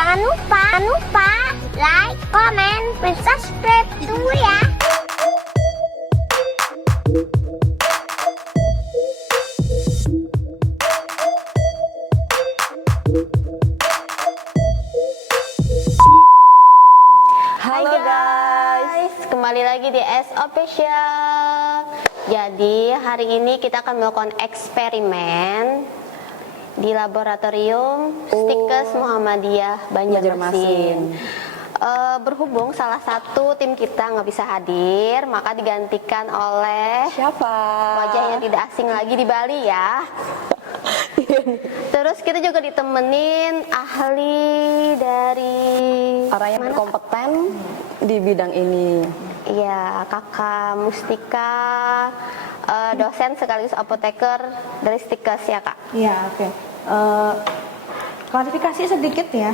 Jangan lupa like, comment, dan subscribe. Tunggu ya. Halo guys, kembali lagi di S Official. Jadi hari ini kita akan melakukan eksperimen di laboratorium Stikes Muhammadiyah Banjarmasin. Berhubung salah satu tim kita nggak bisa hadir, maka digantikan oleh Siapa? wajah yang tidak asing lagi di Bali ya. Terus kita juga ditemenin ahli dari Orang yang mana, Kak? berkompeten di bidang ini. Iya, Kakak Mustika, dosen sekaligus apoteker dari Stikes ya Kak. Iya, oke. Klarifikasi sedikit ya.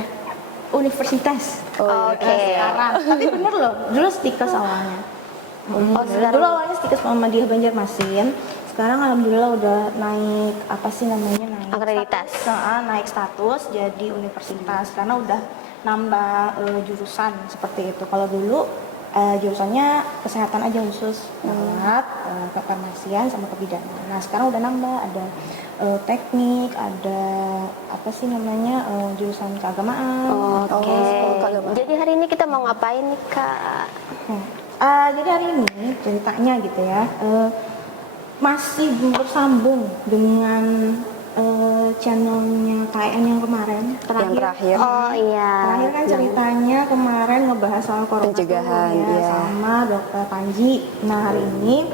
Universitas. Oke. Sekarang. Tapi bener loh, dulu Stikes awalnya. Dulu awalnya Stikes Muhammadiyah Banjarmasin. Sekarang alhamdulillah udah naik apa sih namanya, naik Akreditas. status, naik status jadi universitas karena udah nambah jurusan seperti itu. Kalau dulu jurusannya kesehatan aja khusus, lewat kefarmasian sama kebidanan. Nah sekarang udah nambah, ada teknik, ada apa sih namanya, jurusan keagamaan. Oke. Jadi hari ini kita mau ngapain nih Kak? Jadi hari ini ceritanya gitu ya, masih bersambung dengan channelnya KN yang kemarin Terakhir. Oh iya. Terakhir kan ceritanya kemarin ngebahas soal corona Pencegahan, ya, iya. sama Dokter Panji. Nah hari ini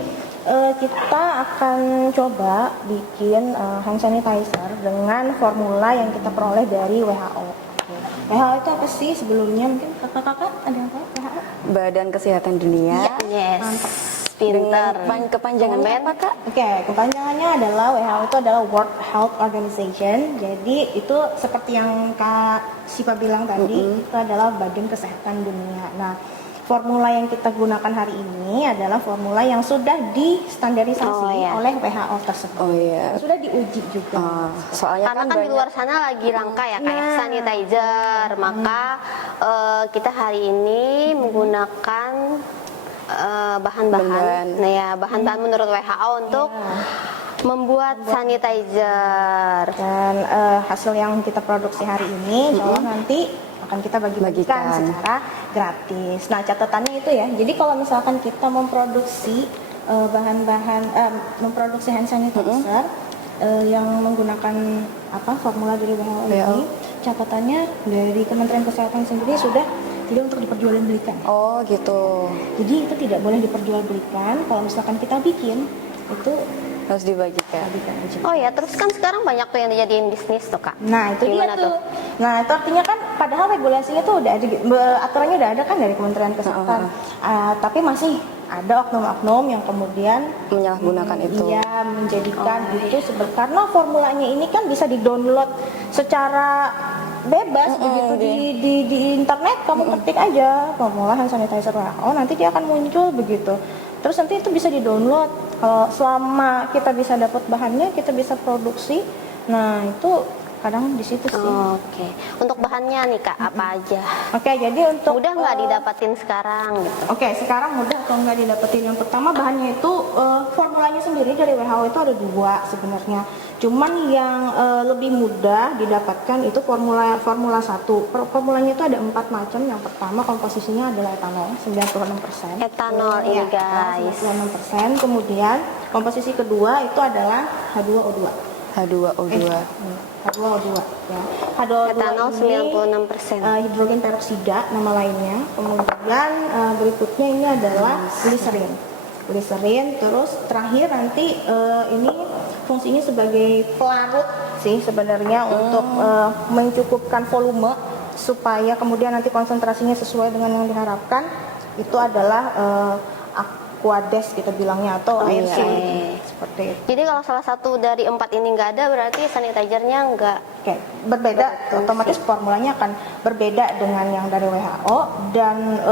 kita akan coba bikin hand sanitizer dengan formula yang kita peroleh dari WHO. WHO itu apa sih sebelumnya? Mungkin kakak-kakak ada yang tahu WHO? Badan Kesehatan Dunia. Yes. Mantap. Pinter. Dengan kepanjangannya apa Kak? Oke, kepanjangannya adalah WHO itu adalah World Health Organization. Jadi itu seperti yang Kak Sipa bilang tadi, itu adalah Badan Kesehatan Dunia. Nah, formula yang kita gunakan hari ini adalah formula yang sudah distandarisasi oleh WHO tersebut. Oh iya. Sudah diuji juga. Soalnya Karena kan di luar sana lagi langka ya kayak sanitizer, maka kita hari ini menggunakan bahan-bahan, nah ya bahan-bahan menurut WHO untuk membuat sanitizer. Dan hasil yang kita produksi hari ini, insya Allah nanti akan kita bagi-bagikan secara gratis. Nah catatannya itu ya, jadi kalau misalkan kita memproduksi memproduksi hand sanitizer yang menggunakan formula dari WHO ini, catatannya dari Kementerian Kesehatan sendiri sudah tidak untuk diperjualbelikan. Oh gitu. Jadi itu tidak boleh diperjualbelikan. Kalau misalkan kita bikin itu Harus dibagikan. bagikan aja. Oh ya, terus kan sekarang banyak tuh yang dijadiin bisnis tuh Kak. Nah itu Gimana dia tuh. Nah itu artinya kan padahal regulasinya tuh udah ada, aturannya udah ada kan dari Kementerian Kesehatan. Tapi masih ada oknum-oknum yang kemudian Menyalahgunakan itu. Iya, menjadikan itu karena formulanya ini kan bisa di-download secara bebas begitu di internet, kamu ketik aja formula hand sanitizer WHO, nanti dia akan muncul begitu. Terus nanti itu bisa di-download. Kalau selama kita bisa dapat bahannya, kita bisa produksi. Nah, itu kadang di situ sih. Oke. Untuk bahannya nih Kak, apa aja? Oke, jadi untuk Udah nggak didapatin sekarang gitu? Oke, sekarang mudah atau enggak didapetin. Yang pertama bahannya itu formulanya sendiri dari WHO itu ada 2 sebenarnya. Cuman yang lebih mudah didapatkan itu formula 1. Formulanya itu ada 4 macam. Yang pertama komposisinya adalah etanol 96%. Etanol ini guys. 96%. Kemudian komposisi kedua itu adalah H2O2. H2O2. H2O2 ya. H2O2 Etanol ini 96%. Hidrogen peroksida nama lainnya. Kemudian berikutnya ini adalah gliserin. Terus terakhir nanti ini fungsinya sebagai pelarut sih sebenarnya untuk mencukupkan volume supaya kemudian nanti konsentrasinya sesuai dengan yang diharapkan. Itu adalah aquades kita bilangnya atau air sulit seperti itu. Jadi kalau salah satu dari 4 ini nggak ada, berarti sanitizernya nggak. Oke, berbeda, otomatis formulanya akan berbeda dengan yang dari WHO dan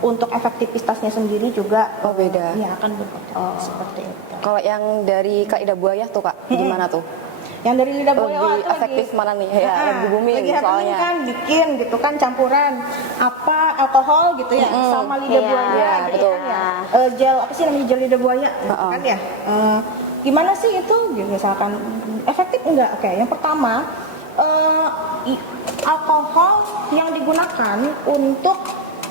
untuk efektivitasnya sendiri juga beda. Ya akan berbeda seperti itu. Kalau yang dari Kak Ida Buaya tuh Kak, gimana tuh? Yang dari lidah buaya Lebih itu efektif mana nih? Ya, lagi booming lagi happening soalnya. kan bikin gitu kan campuran apa alkohol gitu ya sama lidah Iya, buaya gitu betul. kan ya. Gel apa sih namanya gel lidah buaya gitu kan ya. Gimana sih itu gitu, misalkan efektif enggak? Oke, yang pertama alkohol yang digunakan untuk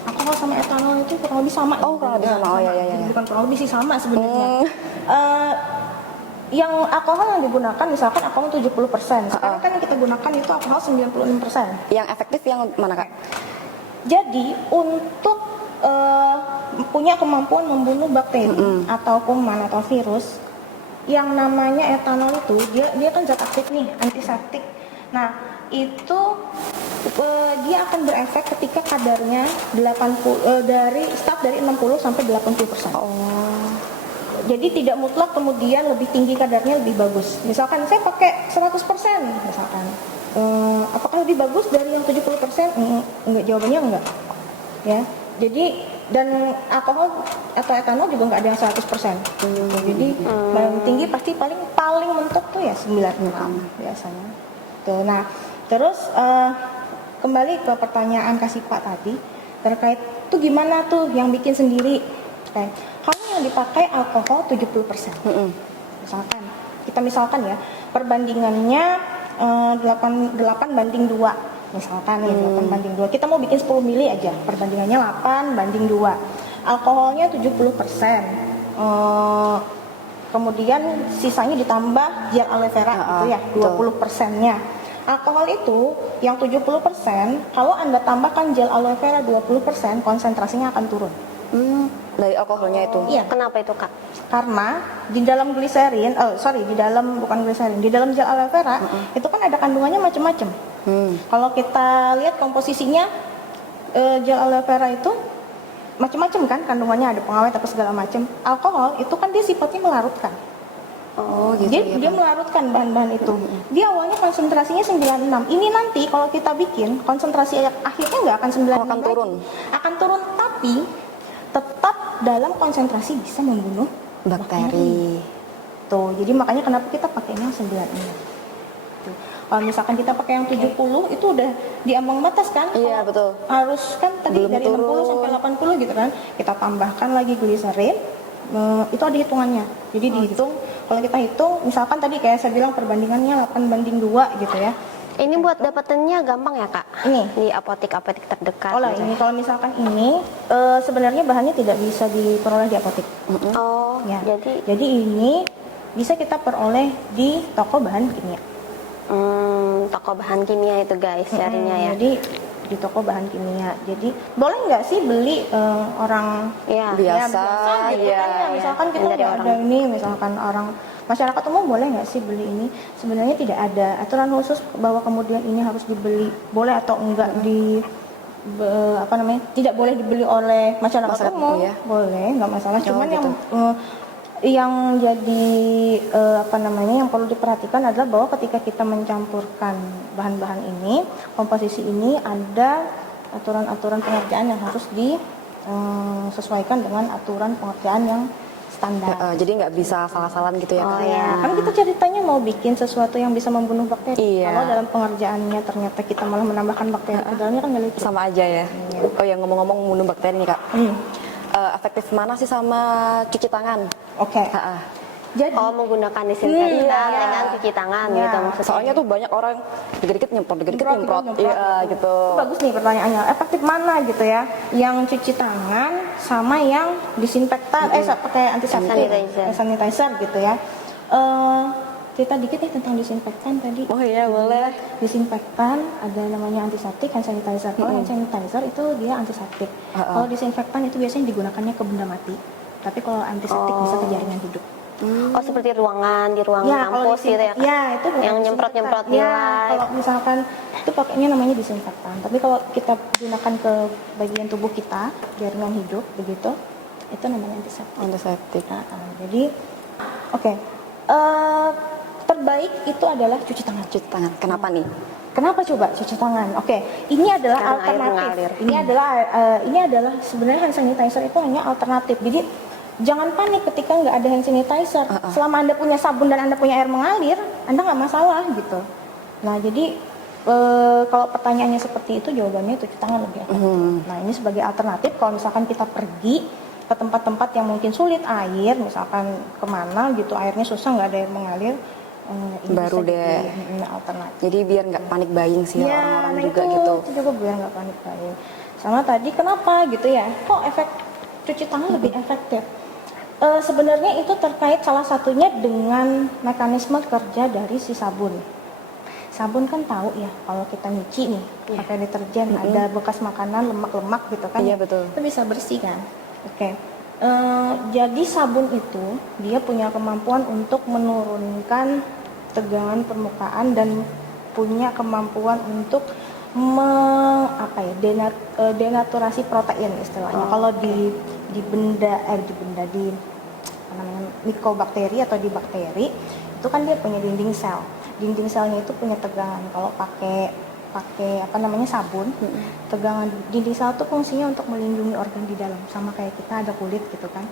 alkohol sama etanol itu kurang lebih sama. Oh, kurang lebih sama. Oh, iya, iya, iya. Bukan kurang lebih sih sama sebenarnya. Yang alkohol yang digunakan misalkan alkohol 70%. Sekarang kan yang kita gunakan itu alkohol 96%. Yang efektif yang mana, Kak? Jadi untuk punya kemampuan membunuh bakteri atau kuman atau virus, yang namanya etanol itu dia kan zat aktif nih, antiseptik. Nah, itu dia akan berefek ketika kadarnya 80 dari 60 sampai 80%. Oh. Jadi tidak mutlak kemudian lebih tinggi kadarnya lebih bagus. Misalkan saya pakai 100% misalkan. Apakah lebih bagus dari yang 70%? Enggak, jawabannya enggak. Ya. Jadi dan alkohol atau etanol juga enggak ada yang 100%. Jadi paling tinggi pasti paling mentok tuh ya 96 biasanya. Tuh. Nah, terus kembali ke pertanyaan Kasipa tadi terkait tuh gimana tuh yang bikin sendiri. Okay. Kalau yang dipakai alkohol 70%. Misalkan ya, perbandingannya 8:2. Misalkan nih 8:2. Kita mau bikin 10 mili aja, perbandingannya 8:2. Alkoholnya 70%. Kemudian sisanya ditambah gel aloe vera gitu ya, 20%-nya. Alkohol itu yang 70%, kalau Anda tambahkan gel aloe vera 20%, konsentrasinya akan turun. Dari alkoholnya itu. Iya. Kenapa itu, Kak? Karena di dalam gliserin, di dalam gel aloe vera itu kan ada kandungannya macam-macam. Kalau kita lihat komposisinya gel aloe vera itu macam-macam kan kandungannya, ada pengawet apa segala macam. Alkohol itu kan dia sifatnya melarutkan. Oh, gitu. Dia melarutkan bahan-bahan itu. Dia awalnya konsentrasinya 96. Ini nanti kalau kita bikin konsentrasi akhirnya nggak akan 96 akan lagi. turun. Akan turun, tapi tetap dalam konsentrasi bisa membunuh Bakteri. Tuh, jadi makanya kenapa kita pakainya yang 96. Tuh. Kalau misalkan kita pakai yang 70 itu udah di ambang batas kan? Iya, betul. Harus kan tadi Belum dari 60 sampai 80 gitu kan. Kita tambahkan lagi gliserin. Itu ada hitungannya. Jadi dihitung, kalau kita hitung misalkan tadi kayak saya bilang perbandingannya 8:2 gitu ya. Ini buat dapetannya gampang ya, Kak? Ini Di apotek-apotek terdekat. Oh lah, gitu. ini kalau misalkan ini sebenarnya bahannya tidak bisa diperoleh di apotek. Oh, Ya. jadi Jadi ini bisa kita peroleh di toko bahan kimia. toko bahan kimia itu guys carinya ya. Jadi di toko bahan kimia. Jadi boleh nggak sih beli orang Iya. Biasa, gitu iya, kan ya. Misalkan kita Dari nggak ada ini, misalkan orang masyarakat umum boleh nggak sih beli ini? Sebenarnya tidak ada aturan khusus bahwa kemudian ini harus dibeli, boleh atau enggak tidak boleh dibeli oleh masyarakat umum. iya. Boleh, nggak masalah. Cuman gitu. yang jadi yang perlu diperhatikan adalah bahwa ketika kita mencampurkan bahan-bahan ini, komposisi ini ada aturan-aturan pengerjaan yang harus disesuaikan dengan aturan pengerjaan yang standar. Jadi nggak bisa salah-salahan gitu ya. Oh, Kak? ya. Kan kita ceritanya mau bikin sesuatu yang bisa membunuh bakteri. Iya. Kalau dalam pengerjaannya ternyata kita malah menambahkan bakteri ke dalamnya kan nggak lucu. Sama aja ya. Oh ya, ngomong-ngomong membunuh bakteri nih, Kak. Efektif mana sih sama cuci tangan? Oke. Jadi Oh, menggunakan disinfektan dengan cuci tangan Iya. gitu maksudnya. Soalnya tuh banyak orang dikit-dikit nyemprot. Nyemprot. Iya, gitu. Bagus nih pertanyaannya. Efektif mana gitu ya? Yang cuci tangan sama yang disinfektan, pakai antiseptik, sanitizer gitu ya. Cerita dikit nih tentang disinfektan tadi. Oh iya, boleh. Disinfektan ada namanya antiseptik, hand sanitizer. Kalau hand sanitizer itu dia antiseptik. Kalau disinfektan itu biasanya digunakannya ke benda mati. Tapi kalau antiseptik bisa ke jaringan hidup. Oh, seperti ruangan di ruang Kalau kampus gitu ya, Kak? Ya, itu bukan Yang disinfektan. nyemprot-nyemprot di Ya, light. kalau misalkan itu pakainya namanya disinfektan. Tapi kalau kita gunakan ke bagian tubuh kita, jaringan hidup begitu, itu namanya antiseptik. Antiseptik. Jadi, oke. Terbaik itu adalah cuci tangan. Cuci tangan. Kenapa nih? Kenapa coba cuci tangan? Oke, ini adalah Karena air mengalir. alternatif. Ini adalah sebenarnya hand sanitizer itu hanya alternatif. Jadi jangan panik ketika nggak ada hand sanitizer. Selama Anda punya sabun dan Anda punya air mengalir, Anda nggak masalah gitu. Nah, jadi kalau pertanyaannya seperti itu, jawabannya cuci tangan lebih efektif. Nah, ini sebagai alternatif kalau misalkan kita pergi ke tempat-tempat yang mungkin sulit air, misalkan kemana gitu, airnya susah, nggak ada air mengalir, ini Baru bisa deh. jadi alternatif. Jadi biar nggak panik buying sih Ya, orang-orang nah juga itu, gitu. itu juga biar nggak panik buying. Sama tadi kenapa gitu ya? Kok efek cuci tangan lebih efektif? Sebenarnya itu terkait salah satunya dengan mekanisme kerja dari si sabun. Sabun kan tahu ya kalau kita nyuci nih pakai deterjen ada bekas makanan lemak-lemak gitu kan? Iya, betul. Itu bisa bersih kan? Oke. Jadi sabun itu dia punya kemampuan untuk menurunkan tegangan permukaan dan punya kemampuan untuk denaturasi protein istilahnya. Kalau di apa namanya, mikobakteri atau di bakteri itu kan dia punya dinding sel. Dinding selnya itu punya tegangan. Kalau pakai apa namanya sabun, tegangan dinding sel itu fungsinya untuk melindungi organ di dalam, sama kayak kita ada kulit gitu kan.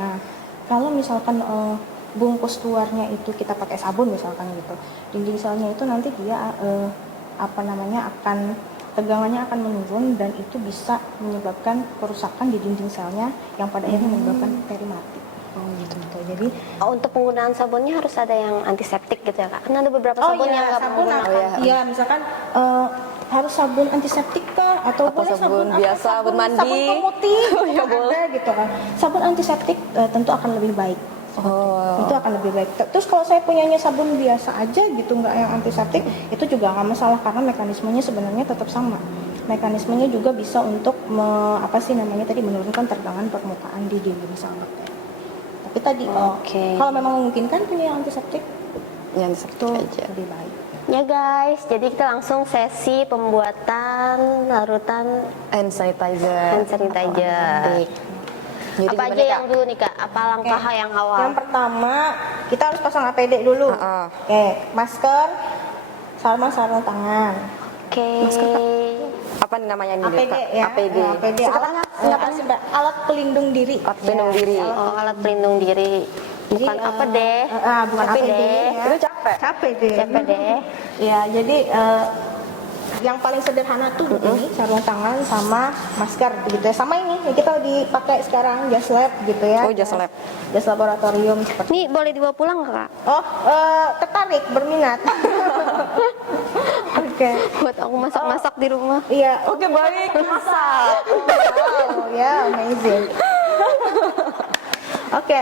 Nah, kalau misalkan bungkus luarnya itu kita pakai sabun misalkan gitu, dinding selnya itu nanti dia tegangannya akan menurun dan itu bisa menyebabkan kerusakan di dinding selnya yang pada akhirnya menyebabkan bakteri mati. Gitu. Jadi untuk penggunaan sabunnya harus ada yang antiseptik gitu ya Kak? Karena ada beberapa sabun yang nggak sabun menggunakan. misalkan harus sabun antiseptik kah atau boleh sabun biasa, sabun mandi. sabun pemutih Ya, ada gitu kan. Sabun antiseptik tentu akan lebih baik. Itu akan lebih baik. Terus kalau saya punyanya sabun biasa aja gitu, nggak yang antiseptik, itu juga nggak masalah karena mekanismenya sebenarnya tetap sama. Mekanismenya juga bisa untuk menurunkan tegangan permukaan di dinding sel bakteri. Tapi tadi kalau memang memungkinkan punya yang antiseptik, Yang itu aja. lebih baik. Ya guys, jadi kita langsung sesi pembuatan larutan Hand sanitizer. hand sanitizer. Jadi Apa gimana, aja Kak? yang dulu nih Kak? Apa langkah yang awal? Yang pertama, kita harus pasang APD dulu. Oke, masker sama sarung tangan. Oke. Apa nih namanya nih? APD Kak? ya. APD. APD. Alat pelindung diri. Alat pelindung diri. Oh, alat pelindung diri. Bukan apa deh? Bukan APD ya. Itu capek. Capek deh. Capek deh. Ya, jadi yang paling sederhana tuh begini, sarung tangan sama masker gitu ya. Sama ini kita dipakai sekarang jas lab gitu ya. Oh, jas lab. Jas laboratorium seperti. Nih boleh dibawa pulang nggak Kak? Oh, tertarik, berminat. Oke. Buat aku masak-masak di rumah. Iya. Oke, baik. Masak. Wow, ya amazing. Oke.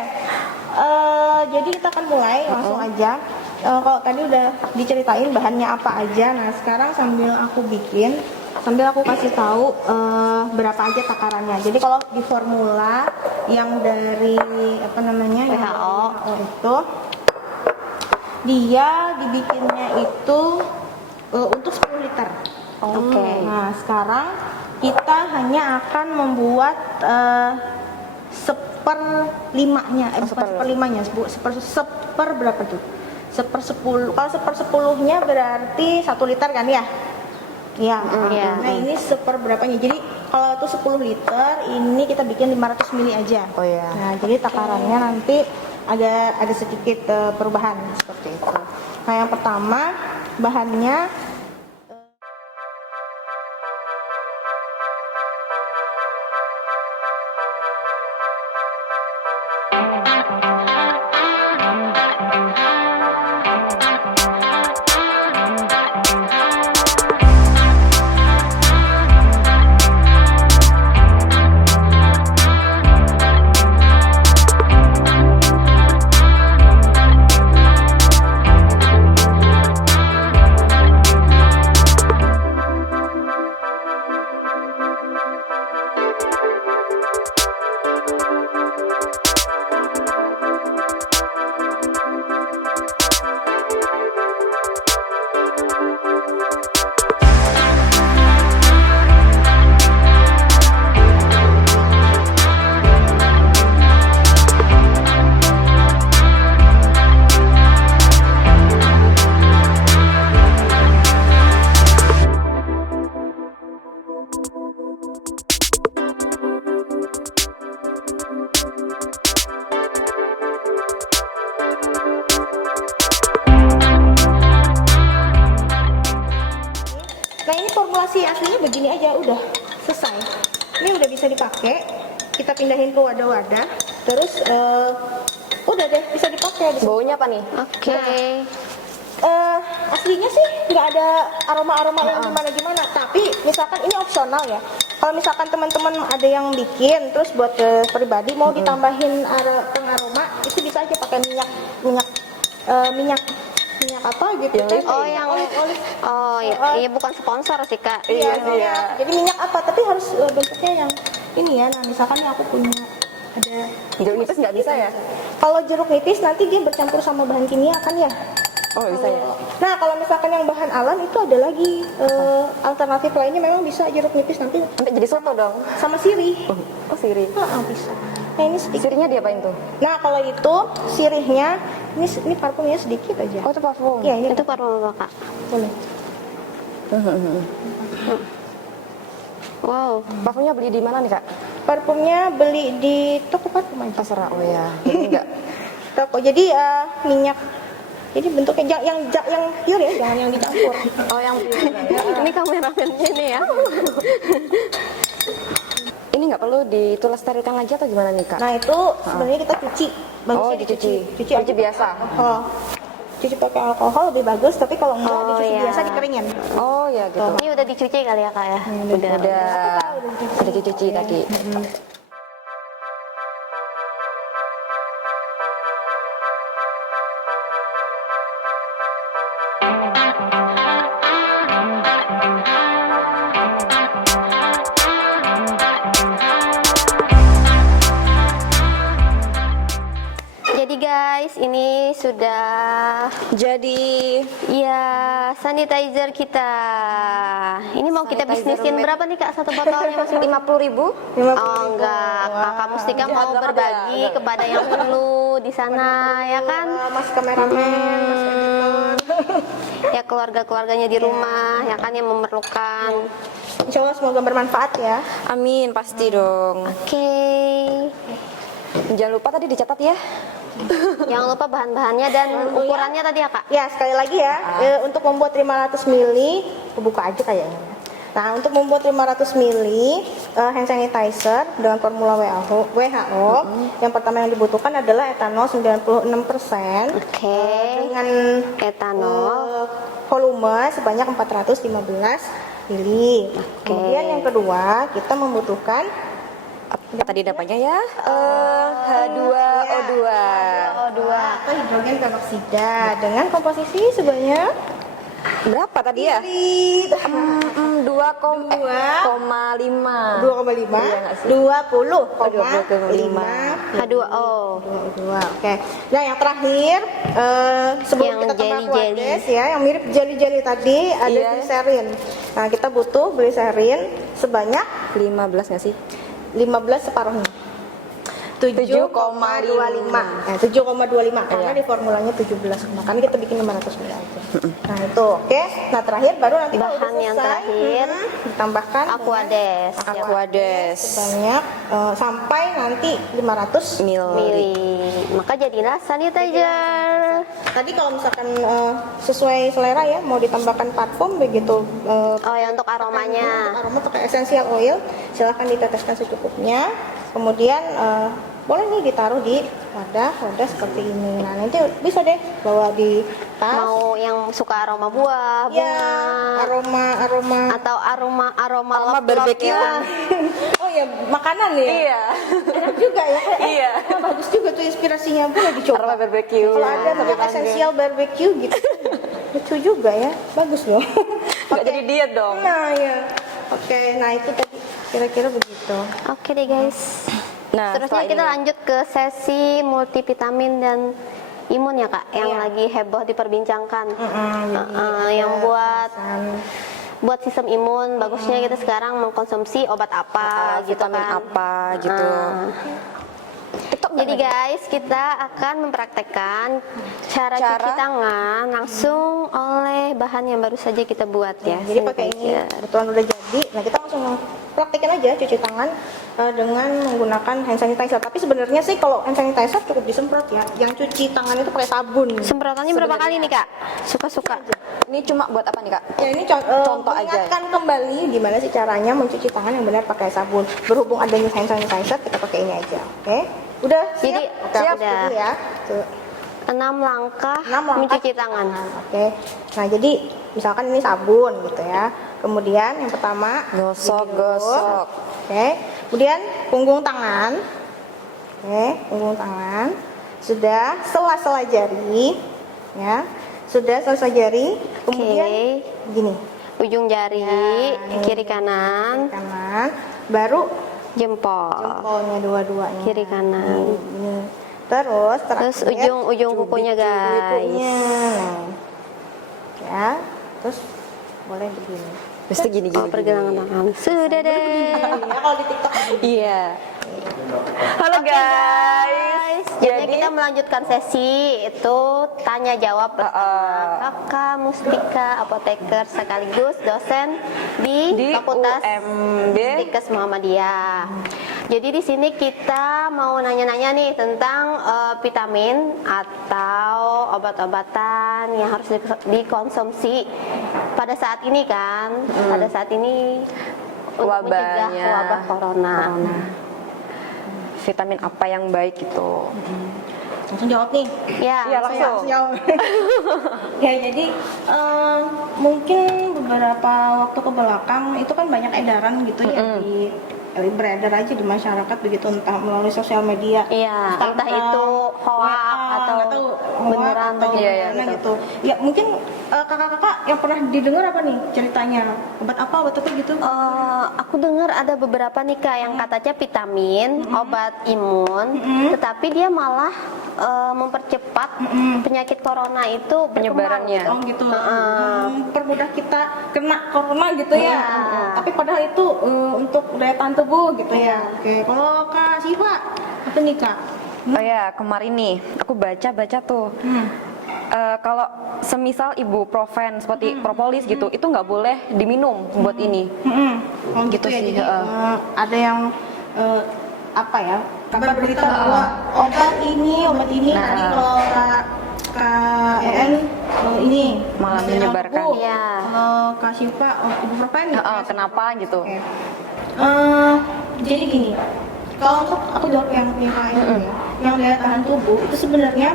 Jadi kita akan mulai langsung aja. Kalau tadi udah diceritain bahannya apa aja, nah sekarang sambil aku kasih tahu berapa aja takarannya. Jadi kalau di formula yang dari WHO itu, dia dibikinnya itu untuk 10 liter. Oke. Nah sekarang kita hanya akan membuat seperlimanya, seper berapa tuh? 1/10. Kalau 1/10-nya berarti 1 liter kan ya? Ya. Iya. Nah ini seperberapanya. Jadi kalau itu 10 liter, ini kita bikin 500 ml aja. Oh iya. Nah jadi takarannya nanti ada sedikit perubahan seperti itu. Nah yang pertama bahannya Nah ini formulasi aslinya begini aja, udah selesai. Ini udah bisa dipakai. Kita pindahin ke wadah-wadah. Terus udah deh bisa dipakai. Baunya apa nih? Oke. Aslinya sih nggak ada aroma-aroma yang gimana-gimana. Tapi misalkan ini opsional ya. Kalau misalkan teman-teman ada yang bikin, terus buat pribadi mau ditambahin aroma, itu bisa aja pakai minyak apa gitu. Oh yang oh iya bukan sponsor sih Kak. Iya. Jadi minyak apa? Tapi harus bentuknya yang ini ya. Nah misalkan nih aku punya ada Jeruk nipis nggak bisa ya? kalau jeruk nipis nanti dia bercampur sama bahan kimia kan ya. Oh bisa ya? Nah kalau misalkan yang bahan alam itu ada lagi alternatif lainnya, memang bisa jeruk nipis nanti Sampai jadi soto dong. sama sirih. Oh sirih. Bisa. Nah ini sedikit. Sirihnya diapain tuh? Nah kalau itu sirihnya ini parfumnya sedikit aja. Oh itu parfum. Iya ini Itu parfum apa Kak? boleh. Wow. Parfumnya beli di mana nih Kak? Parfumnya beli di toko parfum aja. Terserah. Oh ya. Jadi enggak. Toko. Jadi minyak. Jadi bentuknya yang pure ya, jangan yang dicampur. Oh yang Ini kameramennya nih ya. ini nggak perlu ditulis sterilkan lagi atau gimana nih Kak? Nah itu sebenarnya kita cuci. Bagusnya Oh dicuci. Cuci Cuci biasa. alkohol. Cuci pakai alkohol lebih bagus, tapi kalau enggak Oh, dicuci iya. biasa dikeringin. Oh ya gitu. Ini udah dicuci kali ya Kak ya? Udah dicuci tadi. Jadi guys, ini sudah Jadi ya sanitizer kita. Ini mau kita Sanitizer bisnisin Mac. berapa nih Kak satu botolnya Mas? 50.000. Oh enggak, Kakak Mustika mau berbagi kepada yang perlu di sana ya kan? Mas kameramen, Mas editor. Ya keluarga-keluarganya di rumah ya kan yang memerlukan. Insya Allah semoga bermanfaat ya. Amin pasti dong. Oke. Jangan lupa tadi dicatat ya. Jangan lupa bahan-bahannya dan ukurannya tadi ya Kak. Ya sekali lagi ya, untuk membuat 500 ml, buka aja kayaknya. Nah untuk membuat 500 ml hand sanitizer dengan formula WHO, yang pertama yang dibutuhkan adalah etanol 96%. Oke. Dengan Etanol. volume sebanyak 415 ml. Kemudian yang kedua kita membutuhkan Apa tadi namanya ya? H2O2. O2 atau hidrogen peroksida dengan komposisi sebanyak Berapa tadi ya? 2,5. 2,5 20,5 H2O. Oke. Nah yang terakhir sebelum Yang kita tambah jelly-jelly. kuades ya, yang mirip jelly-jelly tadi ada Iya. gliserin. Nah kita butuh gliserin sebanyak 15 nggak sih? 15 separuhnya. 7,25. 7,25 karena Iya. di formulanya 17. Makanya kita bikin 500 ml aja. Nah, itu oke. Nah, terakhir baru nanti kalau udah Bahan yang selesai, terakhir, ditambahkan Aquades. Aquades. sebanyak sampai nanti 500 Mili. Maka jadilah sanitizer. Tadi kalau misalkan sesuai selera ya, mau ditambahkan parfum begitu Oh ya untuk aromanya. untuk aroma pakai essential oil, silahkan diteteskan secukupnya. Kemudian boleh nih ditaruh di wadah seperti ini. Nah nanti bisa deh bawa di tas. Mau yang suka aroma buah, bunga, Ya, aroma atau aroma Aroma love-love barbecue. ya. oh ya makanan ya. Iya. Enak juga ya. Iya. Bagus juga tuh inspirasinya, boleh dicoba. Aroma barbecue. Kalau ada namanya Sambil essential barbecue gitu. Lucu juga ya, bagus loh. Nggak jadi diet dong. Nah ya, oke. Nah itu tadi kira-kira begitu. Oke deh guys. Nah, Seterusnya setelah kita ini. lanjut ke sesi multivitamin dan imun ya Kak, yang Iya. lagi heboh diperbincangkan. Jadi Yang buat alasan. buat sistem imun bagusnya kita sekarang mengkonsumsi obat apa gitu Vitamin kan. apa gitu. Jadi guys, kita akan mempraktekkan cara cuci tangan langsung oleh bahan yang baru saja kita buat ya. Jadi pakai ini sanitizer. kebetulan udah jadi. Nah kita langsung praktekin aja cuci tangan dengan menggunakan hand sanitizer. Tapi sebenarnya sih kalau hand sanitizer cukup disemprot ya. Yang cuci tangan itu pakai sabun. Semprotannya berapa kali nih Kak? Suka-suka. Ini cuma buat apa nih Kak? Ya ini Contoh aja. mengingatkan kembali gimana sih caranya mencuci tangan yang benar pakai sabun. Berhubung adanya hand sanitizer, kita pakai ini aja. Oke? Udah siap? Jadi, Oke, siap, aku udah. dulu ya. Tuh. 6 langkah, 6 langkah mencuci tangan. Oke. Nah, jadi misalkan ini sabun gitu ya. Kemudian yang pertama Gosok, gigi dulu. gosok. Oke. Kemudian punggung tangan. Oke, punggung tangan. Sudah sela-sela jari ya. Sudah sela-sela jari. Kemudian gini, Ujung jari, Ya, kiri kanan, kanan. Baru jempol. jempolnya dua-duanya. Kiri kanan. Ini. Terus Terus terakhir, ujung kukunya, guys. kukunya. Nah. Ya, terus boleh begini. Mesti gini. Oh, pergelangan tangan. Sudah deh. Ya kalau di TikTok Iya. Halo guys. Jadi kita melanjutkan sesi itu tanya jawab bersama Kakak Mustika, apoteker sekaligus dosen di Fakultas UMB Dinkes Muhammadiyah. Jadi di sini kita mau nanya-nanya nih tentang vitamin atau obat-obatan yang harus dikonsumsi pada saat ini kan, pada saat ini untuk mencegah Wabahnya. wabah corona. Vitamin apa yang baik gitu. langsung jawab nih. Ya, Iya, langsung. Jawab. Ya jadi mungkin beberapa waktu ke belakang itu kan banyak edaran gitu ya beredar aja di masyarakat begitu, entah melalui sosial media. Iya, Instagram, entah itu hoax WA, atau nggak tahu, beneran atau atau Iya, gimana gitu. Ya mungkin kakak-kakak yang pernah didengar apa nih ceritanya? Obat apa gitu? Aku dengar ada beberapa nih Kak yang katanya vitamin, obat imun, tetapi dia malah mempercepat penyakit corona itu Penyebarannya. Oh gitu. Mempermudah kita kena corona gitu ya. Tapi padahal itu untuk daya tahan tubuh gitu ya. Oke. Kalau Kak Siva apa nih Kak? Oh ya, kemarin nih aku baca tuh. Kalau semisal ibuprofen seperti propolis gitu, itu nggak boleh diminum buat ini. Oh gitu ya. sih, Jadi ada yang apa ya? Kabar berita bahwa obat ini tadi kalau Kak EN ini Malah daya tahan menyebarkan. tubuh. Iya. Kalau Kak Siva ibuprofen gitu. Kenapa gitu? Oke. Jadi gini, kalau untuk aku jawab yang PKN ya, yang daya tahan tubuh itu sebenarnya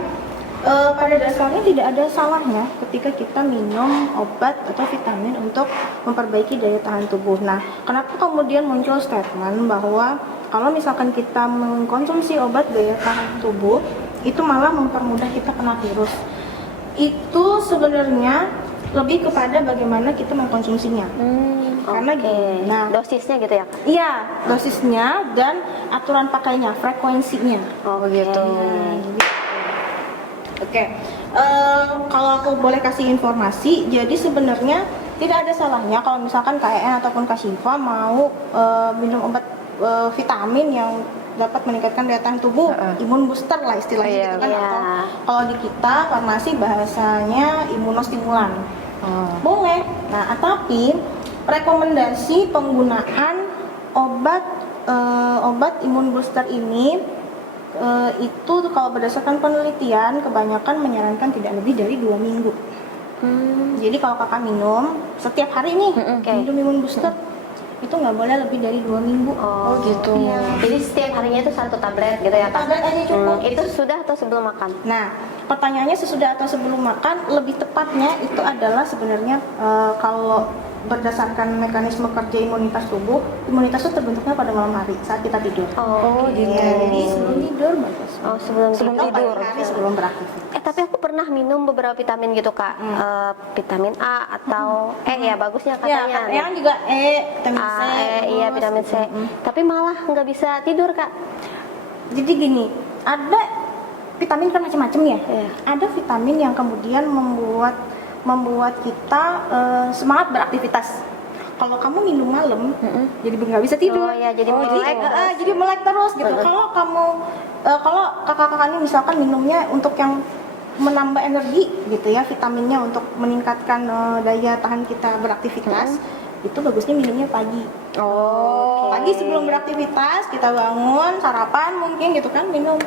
pada dasarnya tidak ada salahnya ketika kita minum obat atau vitamin untuk memperbaiki daya tahan tubuh. Nah, kenapa kemudian muncul statement bahwa kalau misalkan kita mengkonsumsi obat daya tahan tubuh itu malah mempermudah kita kena virus? Itu sebenarnya lebih kepada bagaimana kita mengkonsumsinya. Karena gini, nah dosisnya gitu ya? iya, dosisnya dan aturan pakainya, frekuensinya. Oh gitu. Oke. Kalau aku boleh kasih informasi, jadi sebenarnya tidak ada salahnya kalau misalkan KEN ataupun Kak Syifa mau minum obat vitamin yang dapat meningkatkan daya tahan tubuh, imun booster lah istilahnya gitu kan, atau kalau di kita farmasi bahasanya imunostimulan. Boleh. Nah, tapi rekomendasi penggunaan obat imun booster ini itu kalau berdasarkan penelitian kebanyakan menyarankan tidak lebih dari 2 minggu. Jadi kalau kakak minum setiap hari nih minum imun booster itu nggak boleh lebih dari 2 minggu. Oh gitu. Iya. Jadi setiap harinya itu 1 tablet gitu ya Kak? Tablet aja cukup. Itu sudah atau sebelum makan? Nah, pertanyaannya sesudah atau sebelum makan, lebih tepatnya itu adalah sebenarnya kalau berdasarkan mekanisme kerja imunitas tubuh, imunitas itu terbentuknya pada malam hari saat kita tidur. Oh gitu. Ya, jadi sebelum tidur bagus. Oh sebelum Atau tidur. pagi hari sebelum beraktivitas. Tapi aku pernah minum beberapa vitamin gitu Kak, vitamin A atau ya bagusnya Ya, katanya. yang juga vitamin C. Iya vitamin C. Tapi malah nggak bisa tidur Kak. Jadi gini, ada vitamin kan macam-macam ya. Iya. Ada vitamin yang kemudian membuat kita semangat beraktivitas. Kalau kamu minum malam, jadi nggak bisa tidur. Oh ya, jadi melek. Jadi melek terus gitu. Kalau kamu, kalau kakak-kakak ini misalkan minumnya untuk yang menambah energi gitu ya, vitaminnya untuk meningkatkan daya tahan kita beraktivitas, itu bagusnya minumnya pagi. Oh. Pagi sebelum beraktivitas kita bangun, sarapan mungkin gitu kan minum.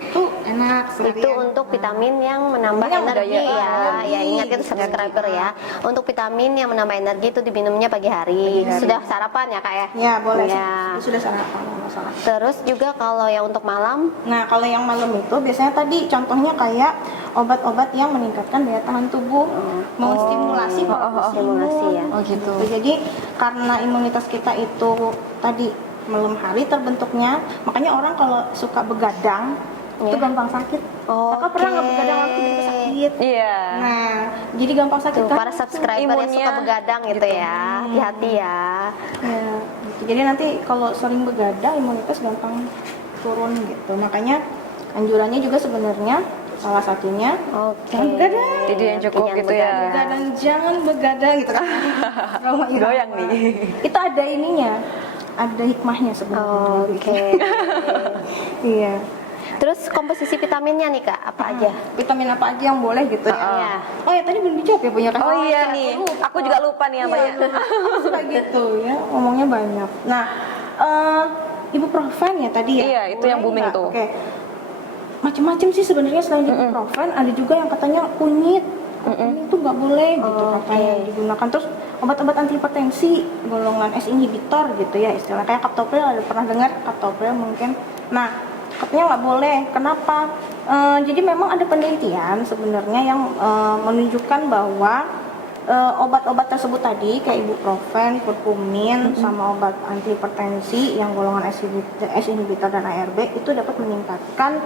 Itu enak seharian. Itu untuk vitamin yang menambah Yang energi daya ya. energi. Ya ingat itu subscriber ya. Untuk vitamin yang menambah energi itu diminumnya pagi hari. Sudah sarapan ya kak ya? Ya boleh. Ya. Sudah sarapan, nggak masalah. Terus juga kalau yang untuk malam, Nah, kalau yang malam itu biasanya tadi contohnya kayak obat-obat yang meningkatkan daya tahan tubuh, menstimulasi produksi stimulasi imun. ya. Oh gitu. Jadi karena imunitas kita itu tadi malam hari terbentuknya, makanya orang kalau suka begadang itu gampang sakit. Kakak pernah nggak begadang waktu tiba-tiba sakit? Iya. Nah, jadi gampang sakit tuh kan? para subscriber yang Imunnya suka begadang gitu ya. Hati-hati ya. Ya, gitu. Jadi nanti kalau sering begadang imunitas gampang turun gitu. Makanya anjurannya juga sebenarnya salah satunya Oke. jangan begadang. Tidur yang cukup Jangan gitu ya. Begadang jangan begadang gitu kan. Trauma irama. Goyang nih. Itu ada ininya. Ada hikmahnya sebenarnya. Oke. Iya. Terus komposisi vitaminnya nih kak, apa aja? Vitamin apa aja yang boleh gitu ya. Iya. Oh ya tadi belum dijawab ya punya kakak. Oh iya nih, aku juga lupa nih apa ya. Suka gitu ya, ngomongnya banyak. Nah, ibuprofen ya tadi ya. Iya, itu yang Boleh booming nggak? tuh. Oke. Macam-macam sih sebenarnya selain ibuprofen, ada juga yang katanya kunyit. Ini tuh nggak boleh gitu katanya digunakan. Terus obat-obat anti hipertensi golongan S inhibitor gitu ya istilah kayak captopril, ada pernah dengar captopril mungkin. Nah, katanya nggak boleh. Kenapa? Jadi memang ada penelitian sebenarnya yang menunjukkan bahwa obat-obat tersebut tadi kayak ibuprofen, kurkumin, sama obat anti hipertensi yang golongan S inhibitor dan ARB itu dapat meningkatkan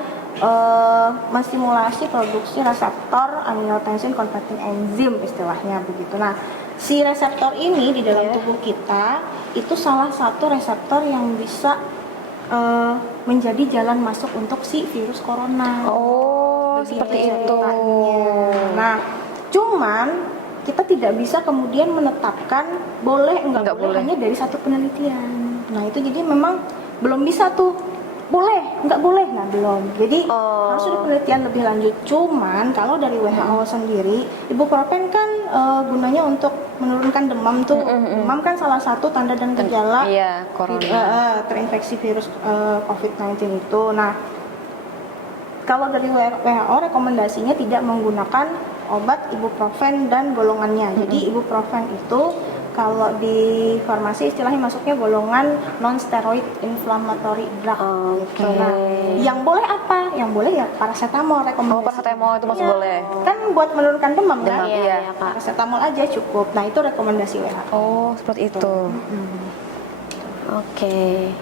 menstimulasi produksi reseptor angiotensin converting enzim istilahnya begitu. Nah, si reseptor ini di dalam tubuh kita itu salah satu reseptor yang bisa menjadi jalan masuk untuk si virus corona. Oh, Begitu seperti itu. ceritanya. Nah, cuman kita tidak bisa kemudian menetapkan boleh enggak boleh hanya dari satu penelitian. Nah, itu jadi memang belum bisa tuh boleh, enggak boleh, nah belum. Jadi harus ada penelitian lebih lanjut. Cuman kalau dari WHO sendiri, ibuprofen kan gunanya untuk menurunkan demam tuh. Demam kan salah satu tanda dan gejala Iya, corona. terinfeksi virus COVID-19 itu. Nah, kalau dari WHO rekomendasinya tidak menggunakan obat ibuprofen dan golongannya. Jadi ibuprofen itu kalau di farmasi istilahnya masuknya golongan non-steroid inflammatory drug. Gitu. Nah, yang boleh apa? Yang boleh ya paracetamol rekomendasi. Oh, paracetamol itu masih boleh. Kan buat menurunkan demam kan? Iya. Paracetamol aja cukup. Nah, itu rekomendasi WHO. Oh, seperti itu. Oke.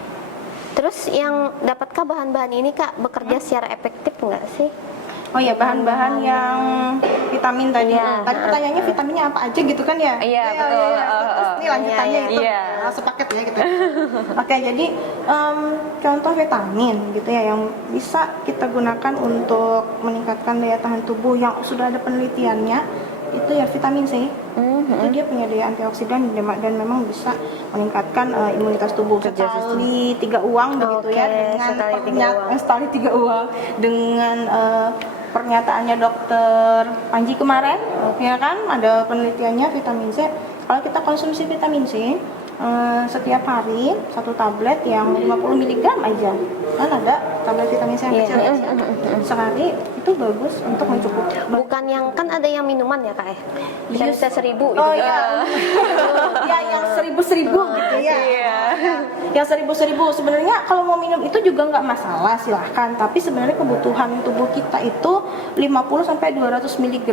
Terus yang dapatkah bahan-bahan ini kak bekerja secara efektif nggak sih? Oh ya, bahan-bahan yang vitamin tadi. Iya. Tadi pertanyaannya vitaminnya apa aja gitu kan ya? Iya, betul. Terus ini lanjutannya itu Iya. sepaket ya gitu. Oke, jadi contoh vitamin gitu ya yang bisa kita gunakan untuk meningkatkan daya tahan tubuh yang sudah ada penelitiannya itu ya vitamin C. Itu dia punya daya antioksidan dan memang bisa meningkatkan imunitas tubuh. Sekali 3 uang begitu ya dengan sekali 3 uang dengan pernyataannya dokter Panji kemarin ya kan ada penelitiannya vitamin C. Kalau kita konsumsi vitamin C setiap hari 1 tablet yang 50 mg aja kan ada tablet vitamin C yang kecil sehari itu bagus untuk mencukupi. Bukan yang kan ada yang minuman ya kak ya? Vitamin C 1000 gitu. Oh iya. Ya yang 1000 gitu ya. Yang 1000 sebenarnya kalau mau minum itu juga nggak masalah silahkan. Tapi sebenarnya kebutuhan tubuh kita itu 50 sampai 200 mg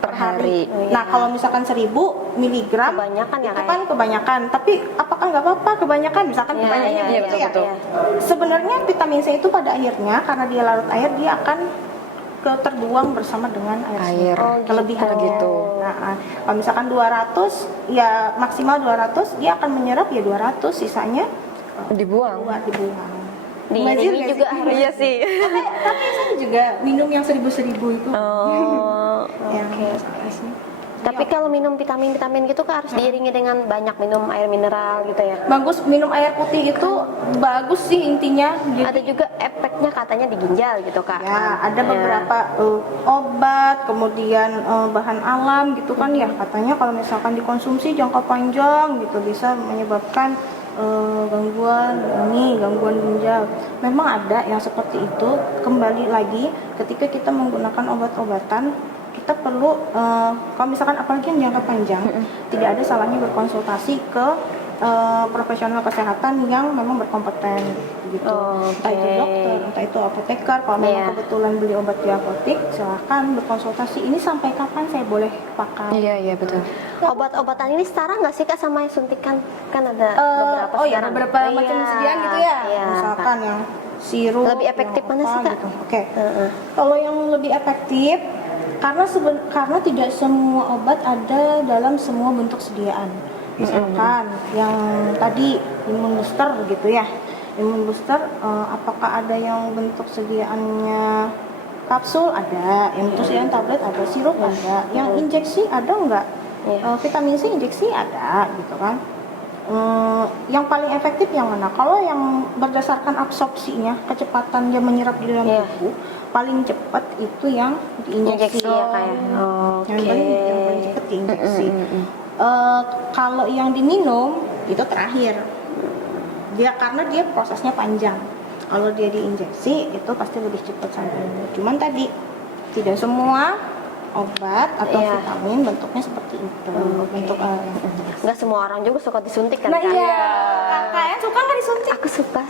per hari. Nah kalau misalkan 1000 mg Kebanyakan ya, itu Kak? kan kebanyakan. Tapi apakah nggak apa-apa kebanyakan? Misalkan kebanyakan iya, gitu ya. betul. Sebenarnya vitamin C itu pada akhirnya karena dia larut air dia akan terbuang bersama dengan air. Kelebihan gitu. Nah, kalau misalkan 200 ya maksimal 200 dia akan menyerap ya 200 sisanya Dibuang. dibuang. Di Mubazir ini nggak juga sih? harus. Iya sih. Tapi saya juga minum yang 1000 itu. Oh, Tapi kalau minum vitamin-vitamin gitu kak harus diiringi dengan banyak minum air mineral gitu ya. Bagus minum air putih itu bagus sih intinya. Ada juga efeknya katanya di ginjal gitu kak. Ya, ada beberapa obat, kemudian bahan alam gitu kan ya. Katanya kalau misalkan dikonsumsi jangka panjang gitu bisa menyebabkan gangguan ini, gangguan ginjal. Memang ada yang seperti itu. Kembali lagi, ketika kita menggunakan obat-obatan, kita perlu kalau misalkan apalagi yang jangka panjang, tidak ada salahnya berkonsultasi ke profesional kesehatan yang memang berkompeten gitu. Entah itu dokter, entah itu apoteker. Kalau memang kebetulan beli obat di apotek, silahkan berkonsultasi. Ini sampai kapan saya boleh pakai? Iya betul. Obat-obatan ini setara nggak sih Kak sama yang suntikan? Kan ada beberapa oh iya, sekarang. beberapa macam sediaan gitu ya. Iya, Misalkan Kak. yang sirup. Lebih efektif yang mana apa sih, Kak? Gitu. Oke. Kalau yang lebih efektif karena tidak semua obat ada dalam semua bentuk sediaan. Misalkan yang tadi imun booster gitu ya. Imun booster apakah ada yang bentuk sediaannya kapsul? Ada. Yang bentuk sediaan tablet ada, sirup ada. Yang injeksi ada enggak? Vitamin C injeksi ada gitu kan. Yang paling efektif yang mana? Kalau yang berdasarkan absorpsinya, kecepatan dia menyerap di dalam tubuh, paling cepat itu yang diinjeksi. Injeksi ya kayak. Yang paling cepat diinjeksi. Kalau yang diminum itu terakhir. Karena dia prosesnya panjang. Kalau dia diinjeksi itu pasti lebih cepat sampainya. Cuman tadi tidak semua obat atau vitamin bentuknya seperti itu. Bentuk Nggak semua orang juga suka disuntik kan? Nah Kak? iya. Kakaknya suka nggak disuntik? Aku suka.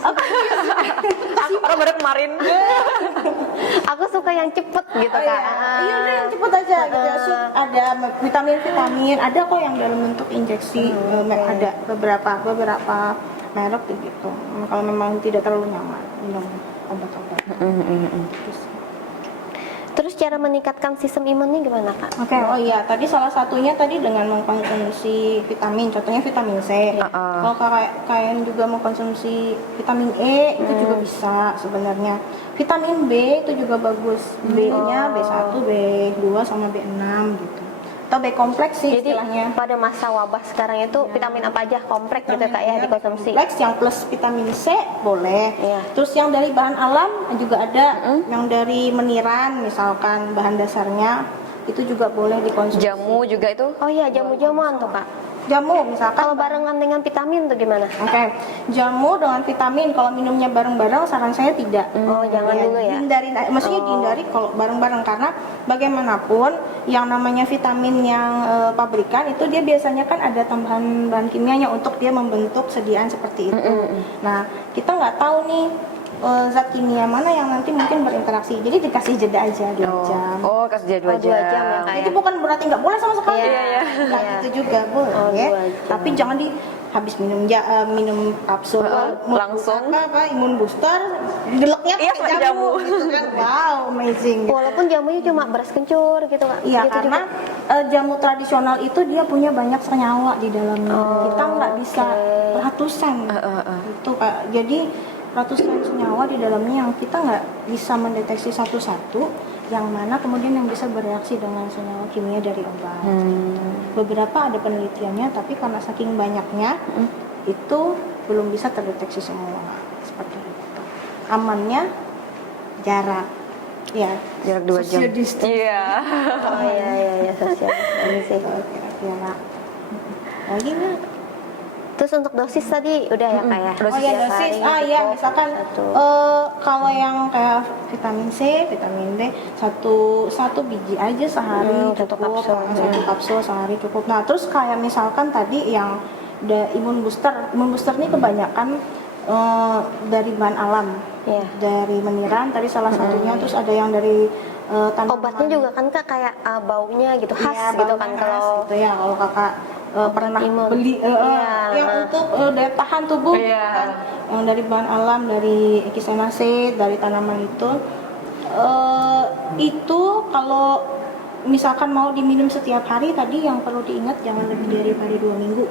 Aku baru kemarin. Aku suka yang cepet gitu Kak. Iya udah yang cepet aja gitu. Ada vitamin, ada kok yang dalam bentuk injeksi. Ada beberapa merek gitu. Kalau memang tidak terlalu nyaman minum obat-obat. Terus cara meningkatkan sistem imunnya gimana Kak? Oke, oh iya, tadi salah satunya tadi dengan mengkonsumsi vitamin, contohnya vitamin C. Kalau kalian juga mengkonsumsi vitamin E itu juga bisa sebenarnya. Vitamin B itu juga bagus. B-nya B1, B2 sama B6 gitu. Atau B kompleks sih Jadi istilahnya. pada masa wabah sekarang itu vitamin apa aja kompleks gitu Kak ya dikonsumsi? Kompleks yang plus vitamin C boleh. Iya. Terus yang dari bahan alam juga ada, yang dari meniran misalkan bahan dasarnya itu juga boleh dikonsumsi. Jamu juga itu? Oh iya jamu-jamuan tuh Kak. Jamu misalkan. Kalau barengan dengan vitamin tuh gimana? Oke, jamu dengan vitamin kalau minumnya bareng-bareng saran saya tidak. Oh jangan dulu ya. Dihindari, maksudnya dihindari kalau bareng-bareng karena bagaimanapun yang namanya vitamin yang pabrikan itu dia biasanya kan ada tambahan bahan kimianya untuk dia membentuk sediaan seperti itu. Nah kita nggak tahu nih zat kimia mana yang nanti mungkin berinteraksi. Jadi dikasih jeda aja 2 jam. Oh, kasih jeda 2 jam. 2 jam ya Kak. Jadi bukan berarti nggak boleh sama sekali. Iya. Nggak gitu juga boleh. Oh, 2 jam. Tapi jangan habis minum kapsul langsung imun booster geleknya pakai jamu gitu kan. Wow, amazing. Walaupun jamunya cuma beras kencur gitu Kak. Iya, gitu karena jamu tradisional itu dia punya banyak senyawa di dalamnya. Kita nggak bisa ratusan. Itu Kak. Jadi ratusan senyawa di dalamnya yang kita nggak bisa mendeteksi satu-satu yang mana kemudian yang bisa bereaksi dengan senyawa kimia dari obat. Beberapa ada penelitiannya, tapi karena saking banyaknya itu belum bisa terdeteksi semua seperti itu. Amannya jarak, ya Jarak 2 jam. social distance. Iya. Oh iya sosial. Ini sih. Jarak. Lagi nggak? Terus untuk dosis tadi udah ya Kak ya? Oh ya dosis, ya misalkan kalau yang kayak vitamin C, vitamin D satu biji aja sehari cukup, satu kapsul sehari cukup. Nah terus kayak misalkan tadi yang imun booster ini kebanyakan dari bahan alam, dari meniran tadi salah satunya, terus ada yang dari tanaman. Obatnya juga kan Kak kayak baunya gitu khas gitu kan kalau gitu ya kalau kakak pernah imun. beli yang untuk daya tahan tubuh gitu kan, yang dari bahan alam, dari ekisenosid, dari tanaman itu kalau misalkan mau diminum setiap hari tadi yang perlu diingat jangan lebih dari 2 minggu.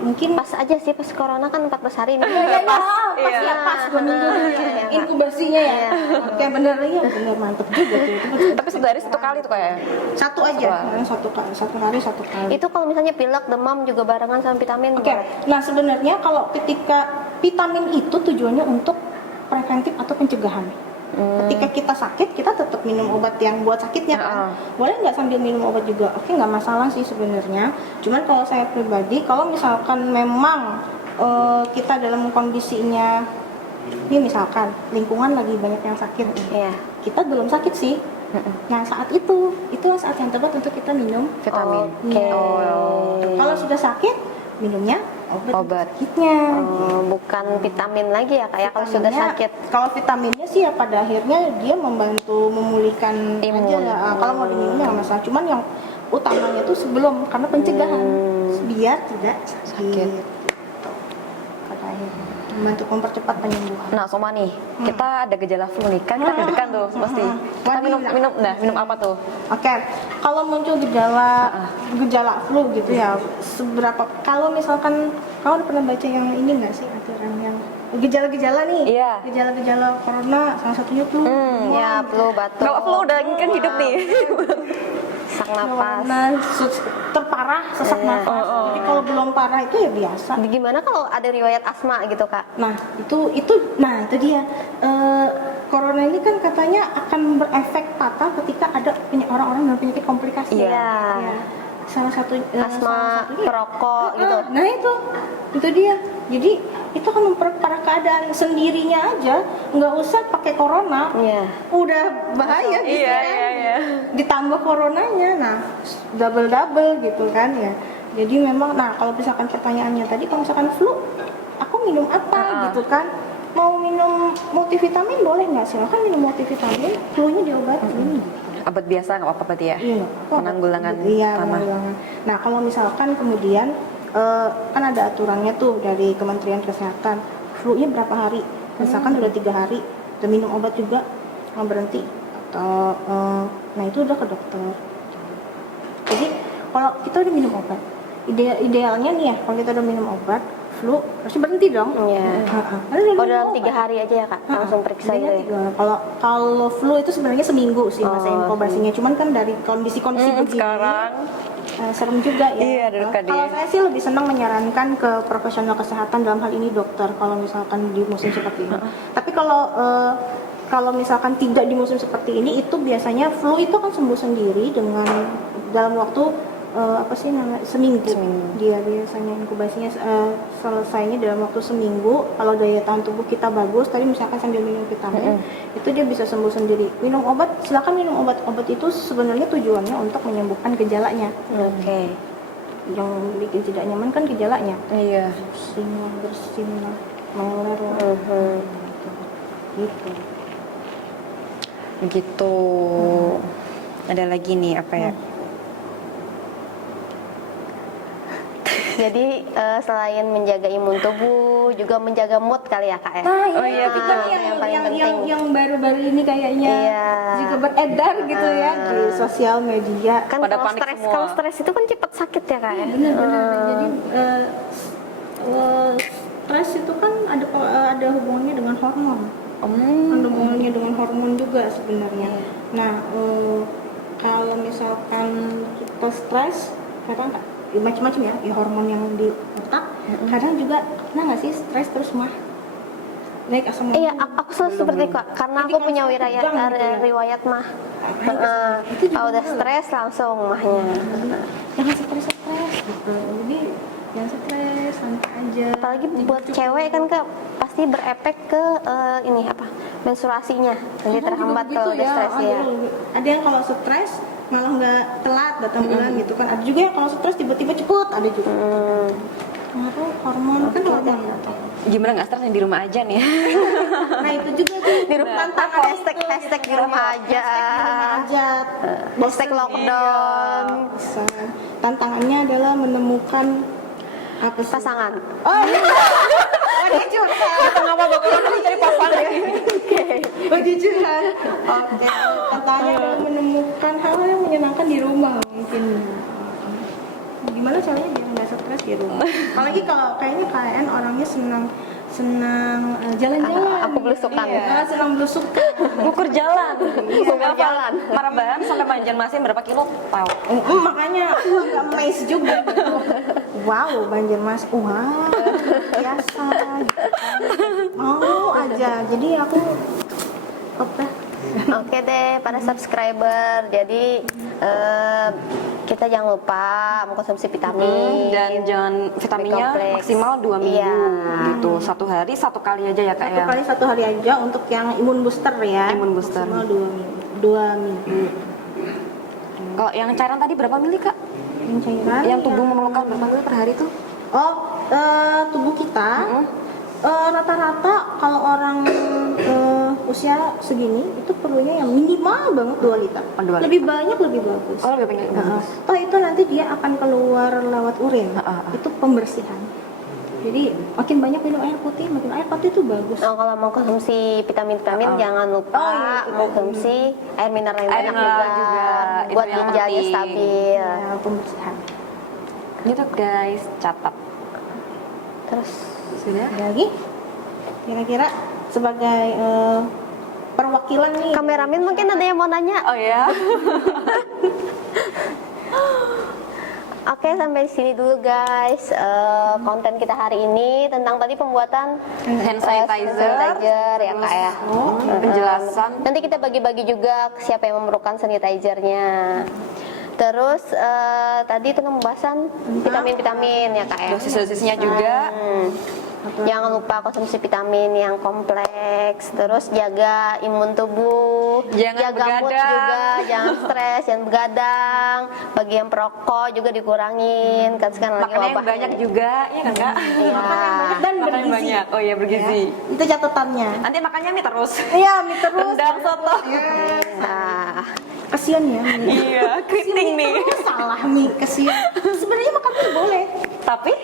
Mungkin pas aja sih pas corona kan 14 hari ini. pas 2 minggu inkubasinya ya. Oke bener mantep juga tuh. Tapi sehari 1 kali tuh kayak. Satu aja, satu hari 1 kali. Itu kalau misalnya pilek, demam juga barengan sama vitamin. Oke. Nah sebenarnya kalau ketika vitamin itu tujuannya untuk preventif atau pencegahan. Ketika kita sakit, kita tetap minum obat yang buat sakitnya kan. Boleh nggak sambil minum obat juga? Oke, nggak masalah sih sebenarnya. Cuman kalau saya pribadi, kalau misalkan memang kita dalam kondisinya, ini misalkan lingkungan lagi banyak yang sakit, Iya. kita belum sakit sih. Nah saat itulah saat yang tepat untuk kita minum Vitamin. Oke. Kalau sudah sakit, minumnya Obat. sakitnya. Bukan vitamin lagi ya kayak kalau sudah Vitaminnya- sakit. Kalau vitaminnya sih ya pada akhirnya dia membantu memulihkan Imun. aja ya. Kalau mau diminum nggak masalah. Cuman yang utamanya tuh sebelum, karena pencegahan biar tidak sakit. Gitu. Pada akhirnya membantu mempercepat penyembuhan. Nah, Soma nih, kita ada gejala flu nih, kan kita deg-degan tuh pasti. Kita minum apa tuh? Oke, kalau muncul gejala flu gitu ya, seberapa? Kalau misalkan kamu pernah baca yang ini nggak sih aturan yang gejala-gejala nih? Iya. Gejala-gejala corona, salah satunya flu. Ya, flu, batuk. Kalau flu udah kan hidup nih. Sesak napas. Terparah sesak nafas. Jadi kalau belum parah itu ya biasa. Gimana kalau ada riwayat asma gitu, Kak? Nah itu dia. Corona ini kan katanya akan berefek fatal ketika ada orang-orang dengan penyakit komplikasi. Iya. Ya. Salah satu Asma, perokok gitu. Nah itu dia. Jadi itu akan memperparah keadaan sendirinya aja, nggak usah pakai corona. Iya. Udah bahaya gitu Iya, kan. iya. Ditambah coronanya, nah double gitu kan ya. Jadi memang, nah kalau misalkan pertanyaannya tadi, kalau misalkan flu, aku minum apa gitu kan? Mau minum multivitamin boleh nggak? Silakan minum multivitamin, flu-nya diobatin. Obat biasa nggak apa-apa berarti ya? Iya. Penanggulangan Iya, tanah. penanggulangan. Nah kalau misalkan kemudian kan ada aturannya tuh dari Kementerian Kesehatan, flu-nya berapa hari? Misalkan udah 3 hari, udah minum obat juga, nggak berhenti, atau nah itu udah ke dokter. Jadi kalau kita udah minum obat, idealnya nih ya, kalau kita udah minum obat flu harus berhenti dong. Iya. Oh, dalam 3 hari aja ya, Kak? Langsung periksa Idealnya gitu. 3. Kalau flu itu sebenarnya seminggu sih masa inkubasinya. Cuman kan dari kondisi-kondisi begini Sekarang serem juga ya. Iya, dekat Kalau dia. saya sih lebih senang menyarankan ke profesional kesehatan, dalam hal ini dokter, kalau misalkan di musim seperti ini. Tapi kalau misalkan tidak di musim seperti ini, itu biasanya flu itu akan sembuh sendiri dengan dalam waktu seminggu. Dia biasanya inkubasinya selesainya dalam waktu seminggu. Kalau daya tahan tubuh kita bagus, tadi misalkan sambil minum vitamin, itu dia bisa sembuh sendiri. Minum obat, silakan minum obat. Obat itu sebenarnya tujuannya untuk menyembuhkan gejalanya. Oke. Yang bikin tidak nyaman kan gejalanya. iya. Bersin lah, meler lah. Gitu. Gitu. Ada lagi nih apa ya? Jadi selain menjaga imun tubuh, juga menjaga mood kali ya, Kak ya? Nah, Oh iya, betul. yang paling penting. yang baru-baru ini kayaknya Iya. juga beredar gitu ya di sosial media. Kan Pada kalau panik stres, semua. kalau stres itu kan cepat sakit ya, Kak ya? Benar-benar. Jadi stres itu kan ada hubungannya dengan hormon. Ada hubungannya dengan hormon juga sebenarnya. Nah, kalau misalkan kita stres, kadang macam-macam ya hormon yang di otak. Kadang juga pernah nggak sih stres terus mah naik asam lambung. Iya, aku selalu seperti itu, Kak. Karena Jadi aku kan punya tegang gitu ya. riwayat mah. Itu juga Kalau udah boleh. stres langsung mahnya. Jangan stres gitu. Jadi jangan stres, santai aja. Apalagi buat cewek kan, Kak, pasti berefek ke ini apa? Menstruasinya. Jadi Kadang terhambat juga kalau begitu udah stres ya. Ada yang kalau stres malah nggak telat datang bulan gitu kan. Ada juga yang kalau stres tiba-tiba cepet, ada juga. Pengaruh hormon kan hormon. Gimana nggak stres yang di rumah aja nih? Nah itu juga tuh Di rumah tantangan hashtag itu, hashtag gitu. di rumah aja. Hashtag di rumah aja. Hashtag lockdown. Bisa. Tantangannya adalah menemukan apa sih? Pasangan. Oh, dia curhat. Kenapa bapak cari pasangan? Oh, dia curhat. Oke. Tantangannya adalah menemukan hal yang menyenangkan di rumah mungkin. Gimana caranya biar nggak stres di rumah? Apalagi kalau kayaknya kalian orangnya senang jalan-jalan. Aku belusukan. Senang belusukan. Ukur jalan. Ukur jalan. Parabahan sampai Banjarmasin berapa kilo? Tahu. Makanya aku agak amazed juga gitu. Wow, Banjarmasin. Wah, biasa gitu kan. Mau aja. Jadi aku cakep dah. Oke deh, para subscriber. Jadi kita jangan lupa mengkonsumsi vitamin Dan jangan vitaminnya kompleks. maksimal 2 minggu Iya. gitu. Satu hari 1 kali aja ya kak Satu ya. kali 1 hari aja untuk yang imun booster ya. Imun booster. Maksimal 2 minggu. 2 minggu. Kalau yang cairan tadi berapa mili kak? Yang cairan. Yang tubuh memerlukan berapa mili per hari tuh? Oh, tubuh kita rata-rata kalau orang usia segini itu perlunya yang minimal banget 2 liter. Oh, 2 liter. Lebih banyak lebih bagus. Oh lebih banyak. Toh itu nanti dia akan keluar lewat urin. Itu pembersihan. Jadi makin banyak minum air putih, makin air putih itu bagus. Oh, kalau mau konsumsi vitamin-vitamin jangan lupa Oh, iya, itu konsumsi air mineral yang Air banyak mineral juga, juga. Itu buat yang ginjalnya penting. stabil. Ya, pembersihan. Gitu guys, catat. Terus Sudah? Ada lagi? Kira-kira sebagai perwakilan nih. kameramen mungkin ada yang mau nanya. Oh ya. Oke, sampai sini dulu guys konten kita hari ini tentang tadi pembuatan Hand sanitizer. ya kak ya. Penjelasan. Nanti kita bagi-bagi juga siapa yang memerlukan sanitizernya. Terus tadi tentang pembahasan vitamin-vitamin ya kak ya. Dosis-dosisnya juga. Jangan lupa konsumsi vitamin yang kompleks. Terus jaga imun tubuh, Jangan jaga mood begadang. juga, jangan stres, jangan begadang. Bagi yang perokok juga dikurangin. Kan sekarang lagi Makan yang wabah. banyak juga, ya kan kak? Iya. Dan Makan yang bergizi. banyak. Oh iya bergizi. Itu catatannya. Nanti makannya mie terus. Iya, mie terus. Rendang soto. Nah, Kasian ya. Mie. Iya, keriting nih. Terus salah mie, kasian. Sebenarnya makan mie boleh. Tapi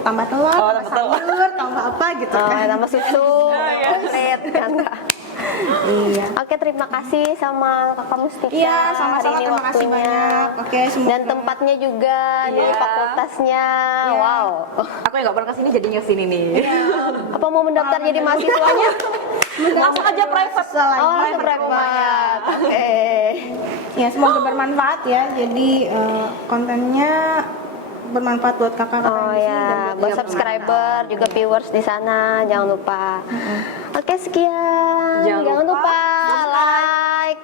Tambah telur, Oh, tambah tambah telur. sayur, tambah apa gitu kan. nama susu, komplit kan kak. Iya. Oke, terima kasih sama Kakak Mustika. Iya, hari sama-sama, ini terima kasih waktunya. banyak. Oke, semoga. Dan tempatnya juga, nih Iya. fakultasnya. Iya. Wow. aku yang nggak pernah kesini jadi kesini nih. Apa mau mendaftar jadi mahasiswanya? Langsung aja private. Selain Oh, langsung private. Oke. Ya, semoga bermanfaat ya. Jadi kontennya bermanfaat buat kakak-kakak Oh di sini dan ya, buat buat subscriber juga viewers di sana, jangan lupa. Oke, sekian. Jangan lupa lupa like,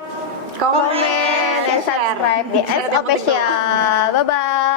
comment, dan subscribe di S Official. Bye bye.